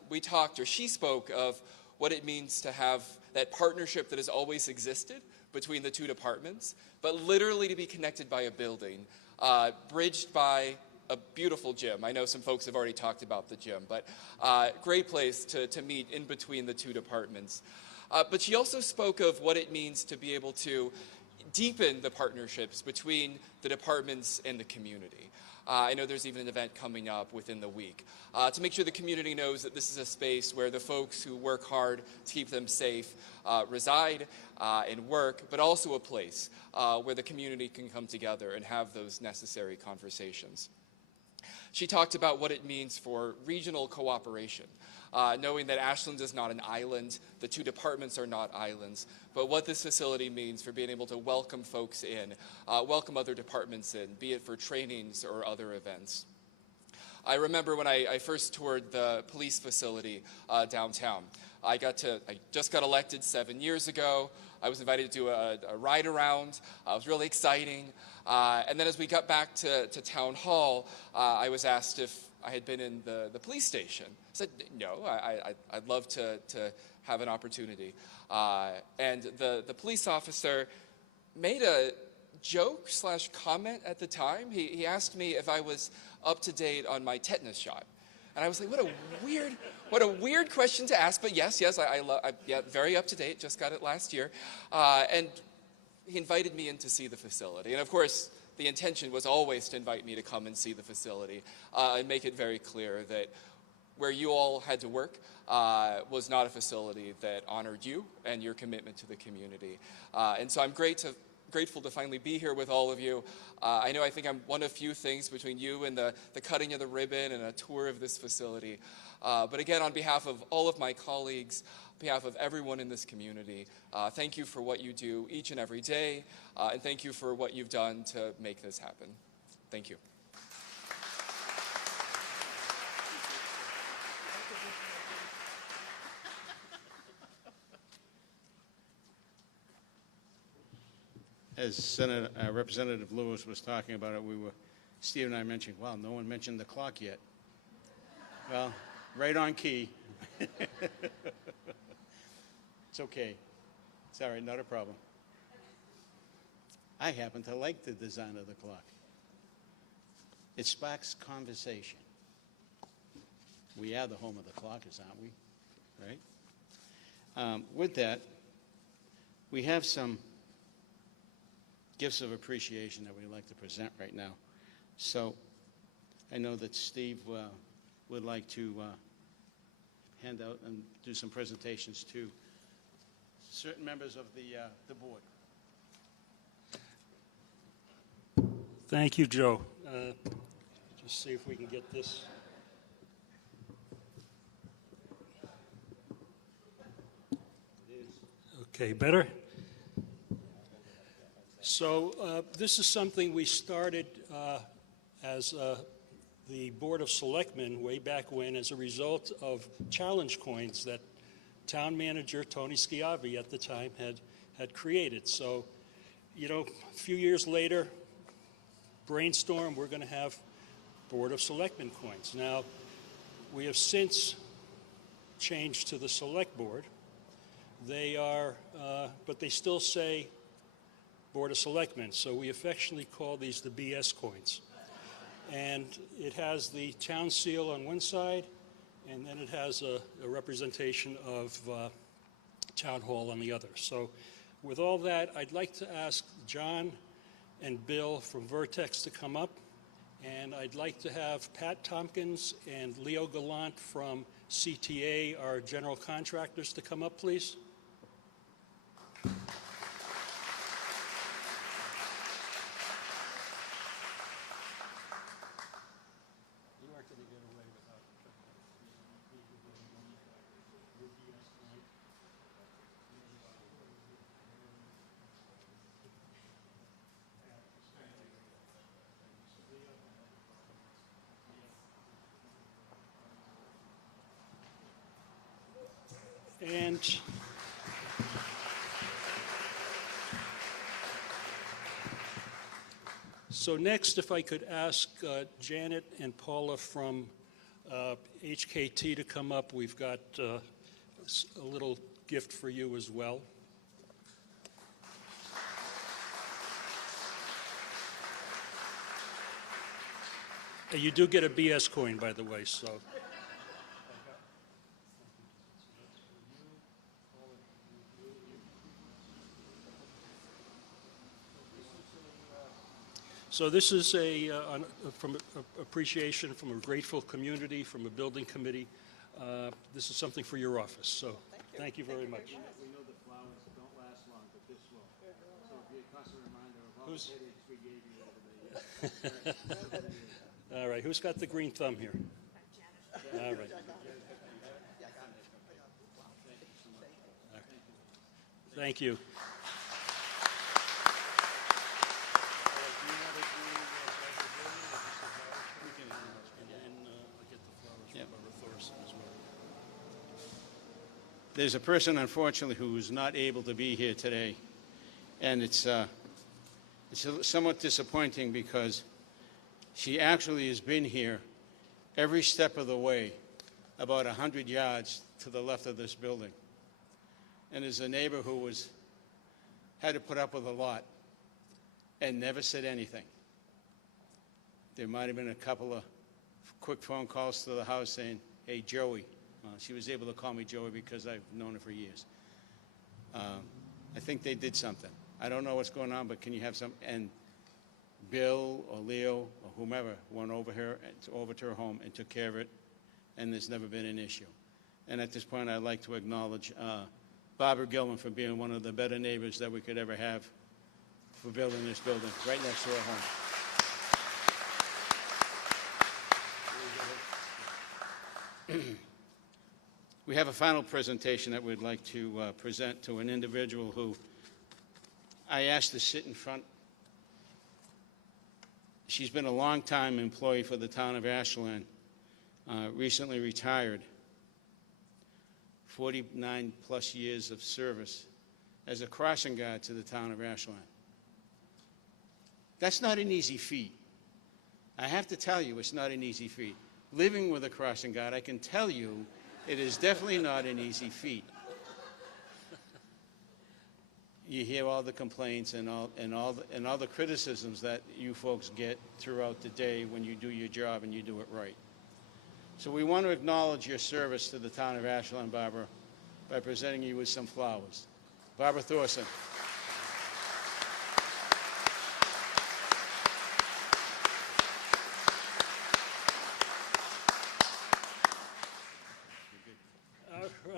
We talked, or she spoke, of what it means to have that partnership that has always existed between the two departments, but literally to be connected by a building, bridged by a beautiful gym. I know some folks have already talked about the gym, but great place to meet in between the two departments. But she also spoke of what it means to be able to deepen the partnerships between the departments and the community. I know there's even an event coming up within the week to make sure the community knows that this is a space where the folks who work hard to keep them safe reside and work, but also a place where the community can come together and have those necessary conversations. She talked about what it means for regional cooperation, knowing that Ashland is not an island, the two departments are not islands, but what this facility means for being able to welcome folks in, welcome other departments in, be it for trainings or other events. I remember when I first toured the police facility downtown. I just got elected 7 years ago. I was invited to do a ride around. It was really exciting. And then as we got back to town hall, I was asked if I had been in the police station. I said, no, I'd love to have an opportunity. And the police officer made a joke / comment at the time. He asked me if I was up to date on my tetanus shot. And I was like, what a weird question to ask, but yes, yeah, very up to date, just got it last year. And he invited me in to see the facility. And of course, the intention was always to invite me to come and see the facility and make it very clear that where you all had to work was not a facility that honored you and your commitment to the community. And so I'm grateful to finally be here with all of you. I think I'm one of few things between you and the cutting of the ribbon and a tour of this facility. But again, on behalf of all of my colleagues, on behalf of everyone in this community, thank you for what you do each and every day, and thank you for what you've done to make this happen. Thank you. As Representative Lewis was talking about it, Steve and I mentioned, wow, no one mentioned the clock yet. Well, right on key. It's okay. It's all right, not a problem. I happen to like the design of the clock. It sparks conversation. We are the home of the clockers, aren't we? Right? With that, we have some gifts of appreciation that we'd like to present right now. So I know that Steve would like to hand out and do some presentations to certain members of the board. Thank you, Joe. Just see if we can get this. Okay, better? So this is something we started as the Board of Selectmen way back when as a result of challenge coins that town manager Tony Schiavi at the time had created. So, a few years later, brainstorm, we're going to have Board of Selectmen coins. Now, we have since changed to the Select Board. They are, but they still say Board of Selectmen, so we affectionately call these the BS coins. And it has the town seal on one side, and then it has a representation of Town Hall on the other. So with all that, I'd like to ask John and Bill from Vertex to come up, and I'd like to have Pat Tompkins and Leo Gallant from CTA, our general contractors, to come up, please. And so next, if I could ask Janet and Paula from HKT to come up, we've got a little gift for you as well. You do get a BS coin, by the way, so. So this is from appreciation from a grateful community, from a building committee. This is something for your office. So thank you very much. We know the flowers don't last long, but this will. So it'll be a constant reminder of all the headaches we gave you over the years. All right. who's got the green thumb here? All right. Thank you. There's a person, unfortunately, who's not able to be here today, and it's somewhat disappointing because she actually has been here every step of the way, about 100 yards to the left of this building. And there's a neighbor who had to put up with a lot and never said anything. There might have been a couple of quick phone calls to the house saying, "Hey, Joey." She was able to call me Joey because I've known her for years. I think they did something. I don't know what's going on, but can you have some? And Bill or Leo or whomever went over to her home and took care of it, and there's never been an issue. And at this point, I'd like to acknowledge Barbara Gilman for being one of the better neighbors that we could ever have for building this building right next to our home. We have a final presentation that we'd like to present to an individual who I asked to sit in front. She's been a long-time employee for the town of Ashland, recently retired, 49-plus years of service as a crossing guard to the town of Ashland. That's not an easy feat. I have to tell you, it's not an easy feat. Living with a crossing guard, I can tell you, it is definitely not an easy feat. You hear all the complaints and all the criticisms that you folks get throughout the day when you do your job and you do it right. So we want to acknowledge your service to the town of Ashland, Barbara, by presenting you with some flowers. Barbara Thorson.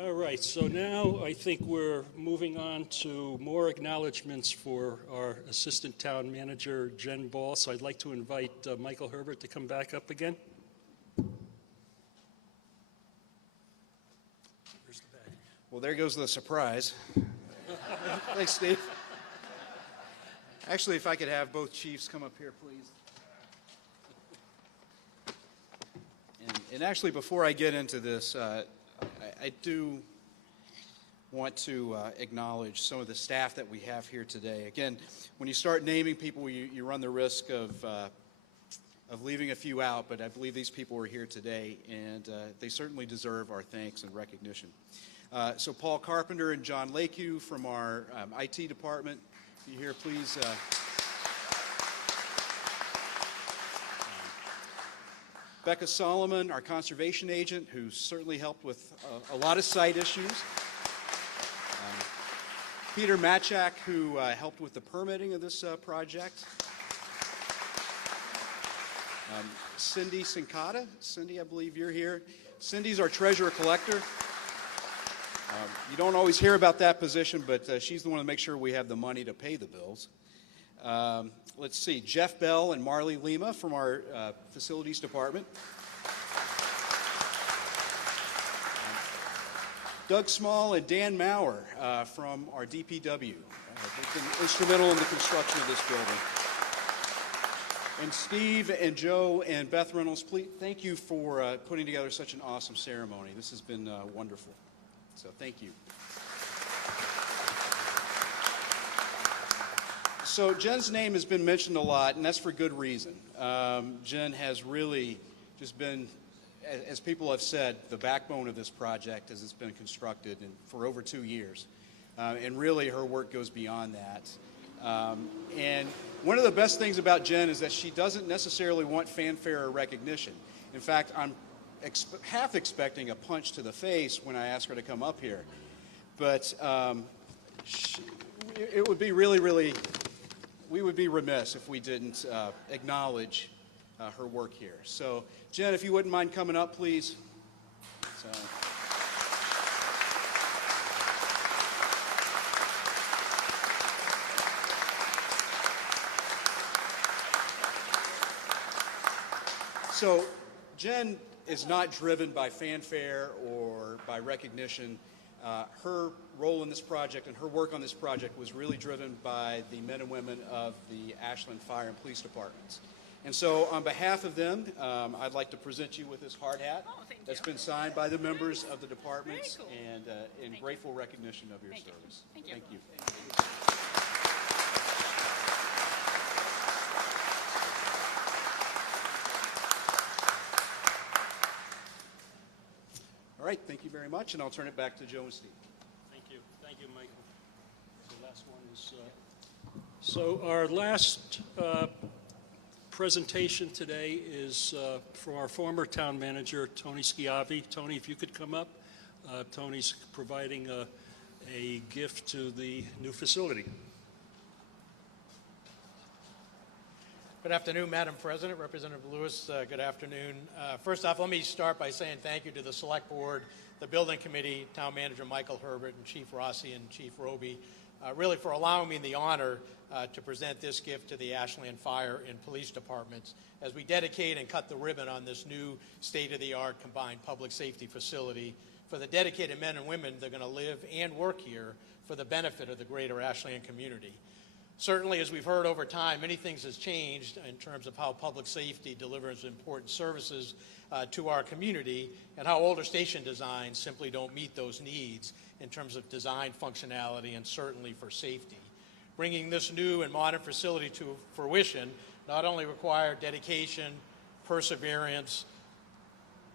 All right, so now I think we're moving on to more acknowledgments for our Assistant Town Manager, Jen Ball. So I'd like to invite Michael Herbert to come back up again. Where's the bag? Well, there goes the surprise. Thanks, Steve. Actually, if I could have both chiefs come up here, please. And actually, before I get into this, I do want to acknowledge some of the staff that we have here today. Again, when you start naming people, you run the risk of leaving a few out, but I believe these people are here today, and they certainly deserve our thanks and recognition. So Paul Carpenter and John Lakeview from our IT department, if you're here, please. Becca Solomon, our conservation agent, who certainly helped with a lot of site issues. Peter Matchak, who helped with the permitting of this project. Cindy Sincata. Cindy, I believe you're here. Cindy's our treasurer collector. You don't always hear about that position, but she's the one to make sure we have the money to pay the bills. Let's see, Jeff Bell and Marley Lima from our facilities department. Doug Small and Dan Maurer from our DPW. They've been instrumental in the construction of this building. And Steve and Joe and Beth Reynolds, please, thank you for putting together such an awesome ceremony. This has been wonderful. So thank you. So Jen's name has been mentioned a lot, and that's for good reason. Jen has really just been, as people have said, the backbone of this project as it's been constructed for over 2 years. And really her work goes beyond that. And one of the best things about Jen is that she doesn't necessarily want fanfare or recognition. In fact, I'm half expecting a punch to the face when I ask her to come up here. But it would be really, we would be remiss if we didn't acknowledge her work here. So, Jen, if you wouldn't mind coming up, please. So Jen is not driven by fanfare or by recognition. Her role in this project and her work on this project was really driven by the men and women of the Ashland Fire and Police Departments. And so on behalf of them, I'd like to present you with this hard hat that's been signed by the members of the departments and in grateful recognition of your service. Thank you. All right, thank you very much, and I'll turn it back to Joe and Steve. Thank you, Michael. The last one is, so our last presentation today is from our former town manager, Tony Schiavi. Tony, if you could come up. Tony's providing a gift to the new facility. Good afternoon, Madam President, Representative Lewis. Good afternoon. First off, let me start by saying thank you to the Select Board, the Building Committee, Town Manager Michael Herbert, and Chief Rossi and Chief Roby, really for allowing me the honor to present this gift to the Ashland Fire and Police Departments as we dedicate and cut the ribbon on this new state-of-the-art combined public safety facility for the dedicated men and women that are going to live and work here for the benefit of the greater Ashland community. Certainly, as we've heard over time, many things has changed in terms of how public safety delivers important services to our community and how older station designs simply don't meet those needs in terms of design functionality and certainly for safety. Bringing this new and modern facility to fruition not only required dedication, perseverance,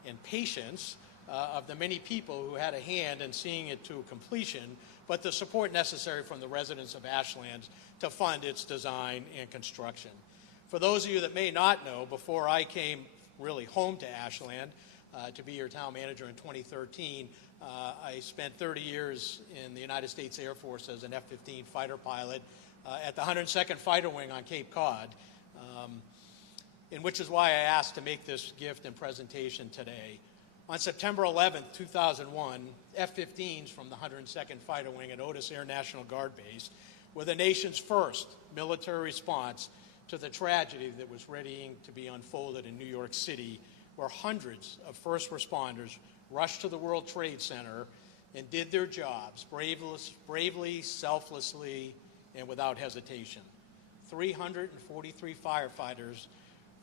and patience of the many people who had a hand in seeing it to completion, but the support necessary from the residents of Ashland to fund its design and construction. For those of you that may not know, before I came really home to Ashland to be your town manager in 2013, I spent 30 years in the United States Air Force as an F-15 fighter pilot at the 102nd Fighter Wing on Cape Cod, and which is why I asked to make this gift and presentation today. On September 11th, 2001, F-15s from the 102nd Fighter Wing at Otis Air National Guard Base were the nation's first military response to the tragedy that was readying to be unfolded in New York City, where hundreds of first responders rushed to the World Trade Center and did their jobs bravely, selflessly, and without hesitation. 343 firefighters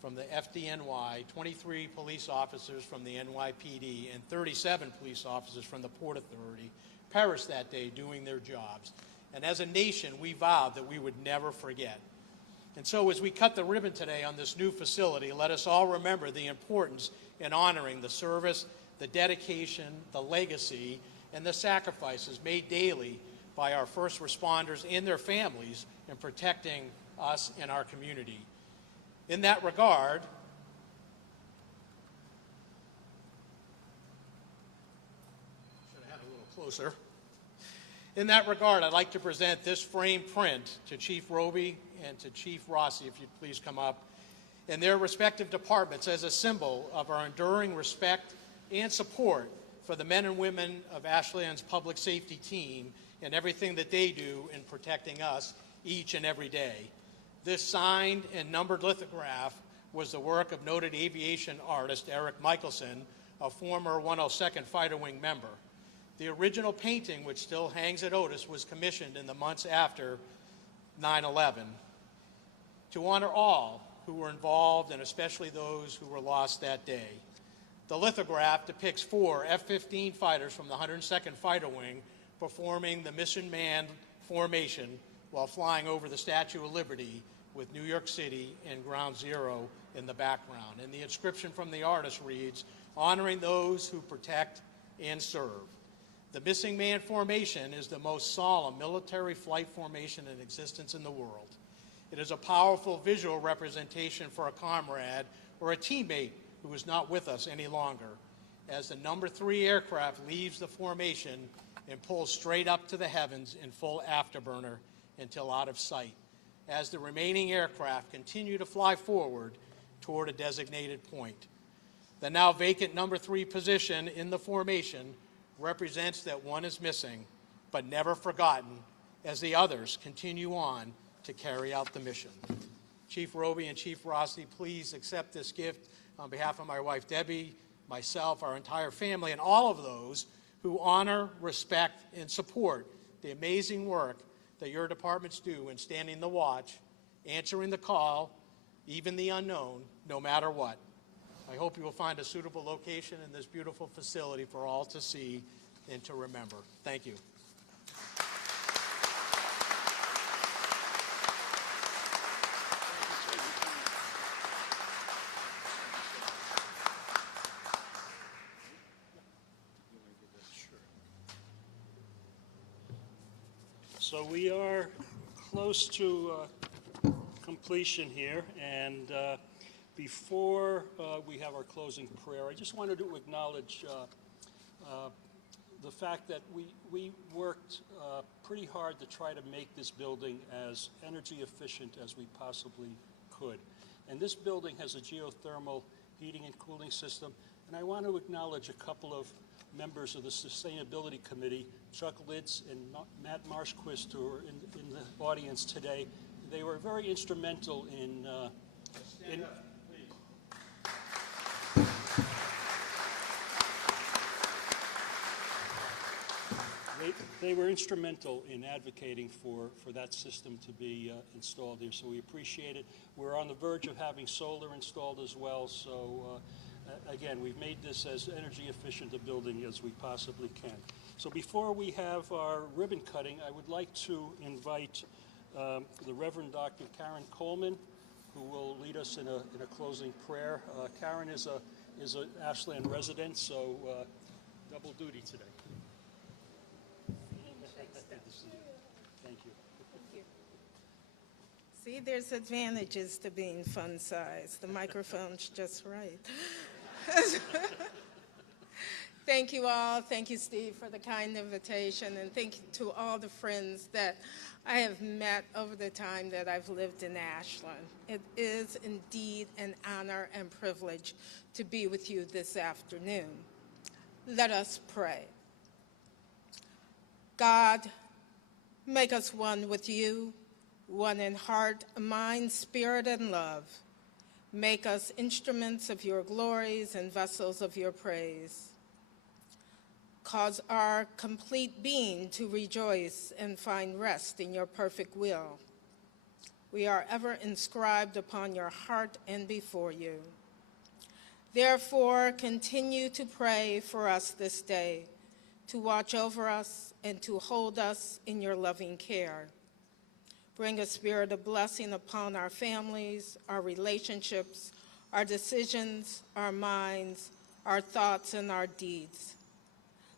from the FDNY, 23 police officers from the NYPD, and 37 police officers from the Port Authority perished that day doing their jobs. And as a nation, we vowed that we would never forget. And so as we cut the ribbon today on this new facility, let us all remember the importance in honoring the service, the dedication, the legacy, and the sacrifices made daily by our first responders and their families in protecting us and our community. In that regard, should have had a little closer. In that regard, I'd like to present this frame print to Chief Roby and to Chief Rossi, if you'd please come up, and their respective departments as a symbol of our enduring respect and support for the men and women of Ashland's public safety team and everything that they do in protecting us each and every day. This signed and numbered lithograph was the work of noted aviation artist Eric Michelson, a former 102nd Fighter Wing member. The original painting, which still hangs at Otis, was commissioned in the months after 9/11 to honor all who were involved and especially those who were lost that day. The lithograph depicts 4 F-15 fighters from the 102nd Fighter Wing performing the Mission Man formation while flying over the Statue of Liberty with New York City and Ground Zero in the background. And the inscription from the artist reads, "Honoring those who protect and serve." The Missing Man formation is the most solemn military flight formation in existence in the world. It is a powerful visual representation for a comrade or a teammate who is not with us any longer, as the number 3 aircraft leaves the formation and pulls straight up to the heavens in full afterburner until out of sight, as the remaining aircraft continue to fly forward toward a designated point. The now vacant number 3 position in the formation represents that one is missing, but never forgotten, as the others continue on to carry out the mission. Chief Roby and Chief Rossi, please accept this gift on behalf of my wife Debbie, myself, our entire family, and all of those who honor, respect, and support the amazing work that your departments do in standing the watch, answering the call, even the unknown, no matter what. I hope you will find a suitable location in this beautiful facility for all to see and to remember. Thank you. So we are close to completion here, and before we have our closing prayer, I just wanted to acknowledge the fact that we worked pretty hard to try to make this building as energy efficient as we possibly could. And this building has a geothermal heating and cooling system, and I want to acknowledge a couple of members of the Sustainability Committee, Chuck Litz and Matt Marshquist, who are in the audience today. They were very instrumental in They were instrumental in advocating for that system to be installed here, so we appreciate it. We're on the verge of having solar installed as well, so again, we've made this as energy efficient a building as we possibly can. So before we have our ribbon cutting, I would like to invite the Reverend Dr. Karen Coleman, who will lead us in a closing prayer. Karen is a Ashland resident, so double duty today. Thank you. See, there's advantages to being fun-sized. The microphone's just right. Thank you all. Thank you, Steve, for the kind invitation, and thank you to all the friends that I have met over the time that I've lived in Ashland. It is indeed an honor and privilege to be with you this afternoon. Let us pray. God, make us one with you, one in heart, mind, spirit, and love. Make us instruments of your glories and vessels of your praise. Cause our complete being to rejoice and find rest in your perfect will. We are ever inscribed upon your heart and before you. Therefore, continue to pray for us this day, to watch over us and to hold us in your loving care. Bring a spirit of blessing upon our families, our relationships, our decisions, our minds, our thoughts, and our deeds.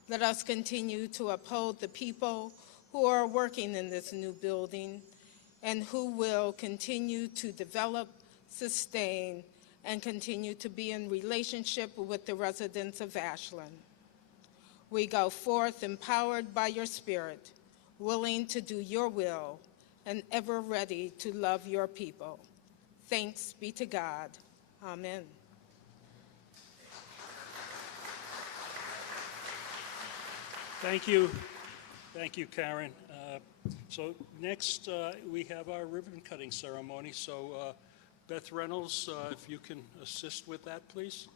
Let us continue to uphold the people who are working in this new building and who will continue to develop, sustain, and continue to be in relationship with the residents of Ashland. We go forth empowered by your Spirit, willing to do your will, and ever ready to love your people. Thanks be to God. Amen. Thank you. Thank you, Karen. So next, we have our ribbon cutting ceremony. So Beth Reynolds, if you can assist with that, please.